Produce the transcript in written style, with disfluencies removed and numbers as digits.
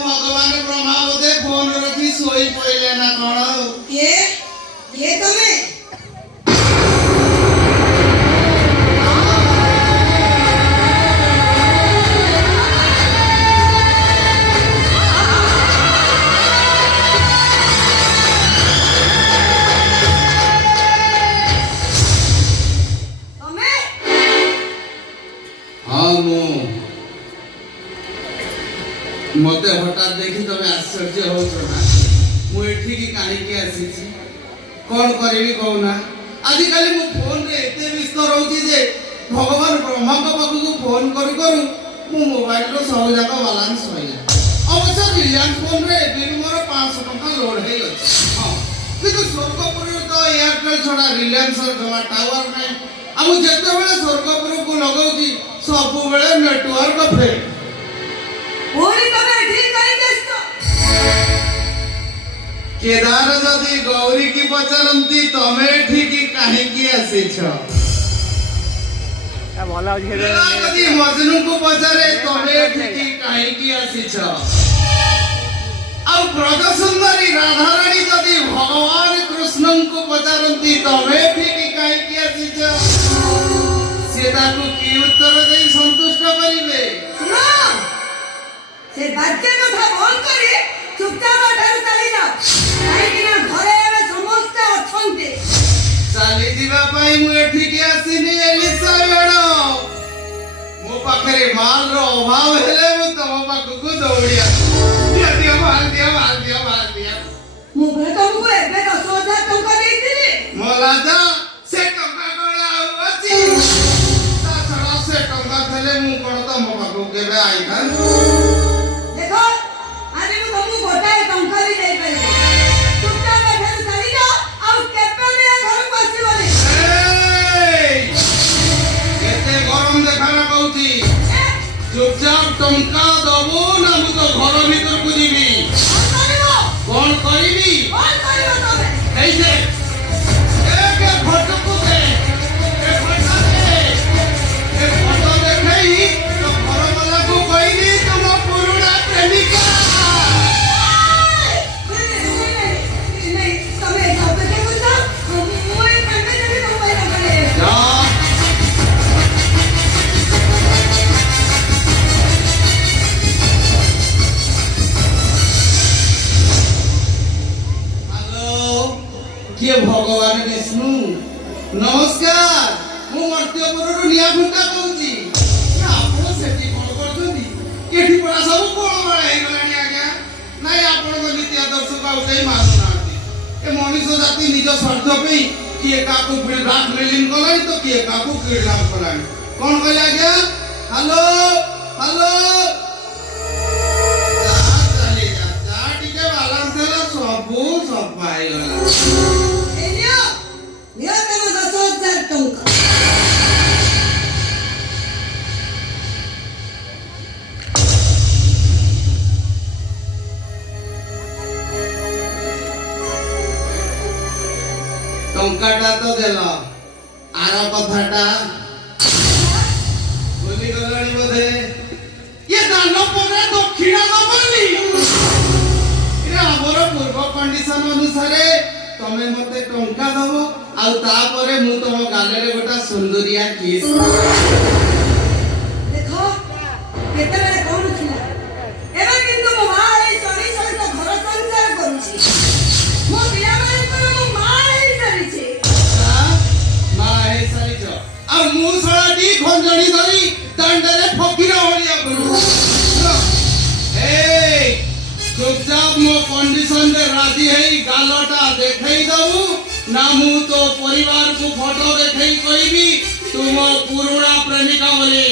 भगवान ब्रह्मा बोधे फोन रखी सोई पड़े ना कौन ये तुम्हें मते हठात देखी तमे आश्चर्य हो ना मु एठी की काणी के आसी छी कोन करबी कहूना आजि काली मु फोन रे एते व्यस्त रहउची जे भगवान ब्रह्मा को पाखु को फोन करू करू मु मोबाइल रो सब जाका बैलेंस होइला अवश्य रिलायंस फोन रे भी मोर 500 टका लोड हे अछि हां किंतु स्वर्गपुर तो एयरटेल छोड़ा रिलायंस र जमा टावर नै आ मु जते बेले स्वर्गपुर को लगाउची सब बेले नेटवर्क फेल ओरी तमे ठीक करी देस्तो केदार जदी गौरी की पचरंती तमे ठीक काहे की आसी छ आ भला हो जे जदी मजनू को पचरे तमे ठीक काहे की आसी छ आ ब्रज सुंदरी राधा रानी जदी भगवान कृष्ण को पचरंती तमे ठीक काहे की आसी छ सेता को की उत्तर देई संतुष्ट करिवे सुनो से बाच्चे कथा बंद करी चुपचाप ठारू चली जाओ काहे कि ना घरे एबे समस्त अछंते चाली दिबा पाई मु एठी के आसीनी एलिसा बेडो मो पाखरे माल रो अभाव हेले मु तम पाखु दौड़िया दिया माल दिया मु भे तुमको एबे 10,000 टका देइथिली मोला जा से टका कोला अछि ता छड़ा से टका थले मु कोन तम पाखु केबे आई था देखो आजे मु तुमको गोटाए टंका भी दे पाइबे चुपचाप ठारू चली जाओ आ केपे भी घर को आसीबनी केते गरम देखाना कहूची चुपचाप टंका दबो ना मु तो घर भीतर को जीवी कौन करीबी ऐसे एक फोटो को दे एक फोटो देखई तो घर वाला को कहनी तुम पुरुना प्रेमिका किए भगवान विष्णु नमस्कार मु मर्त्यपुर निया फुंटा कहूची आपण सेठी कोन करछोदी केठी पड़ा सब कोन बळा हे गलानी आज्ञा नाही आपण को नीति आदर्श का उठै मानु नाती ए मनुष्य जाति निज स्वार्थ पे किए काकू ब्लैकमेलिंग कलाई तो किए काकू किडनैप कलाई कोन कहले आज्ञा हेलो हेलो सब पाई गला टंकाटा तो देल आर कथाटा बोली गलानी बोधे ये दान पर दक्षिण दबनी ये हमर पूर्व कंडीशन अनुसार तमे मते टंका दबो आ तापरे मु तम गाले रे गोटा सुंदरिया किस देखो केते बेले कोन छिला एबे किंतु मो मां ए सरी सरी तो घर संसार करूची मो बिया मारी पर मो मां ए सरी छे मां ए सरी छ आ मु सळा दी खंजणी धरी दंडरे फकीरा होलिया करू ए चुपचाप मो कंडीशन रे राजी हेई गालटा देखई दबु ना मु तो परिवार को फोटो देखई कहबी तुम पुरुणा प्रेमिका बोली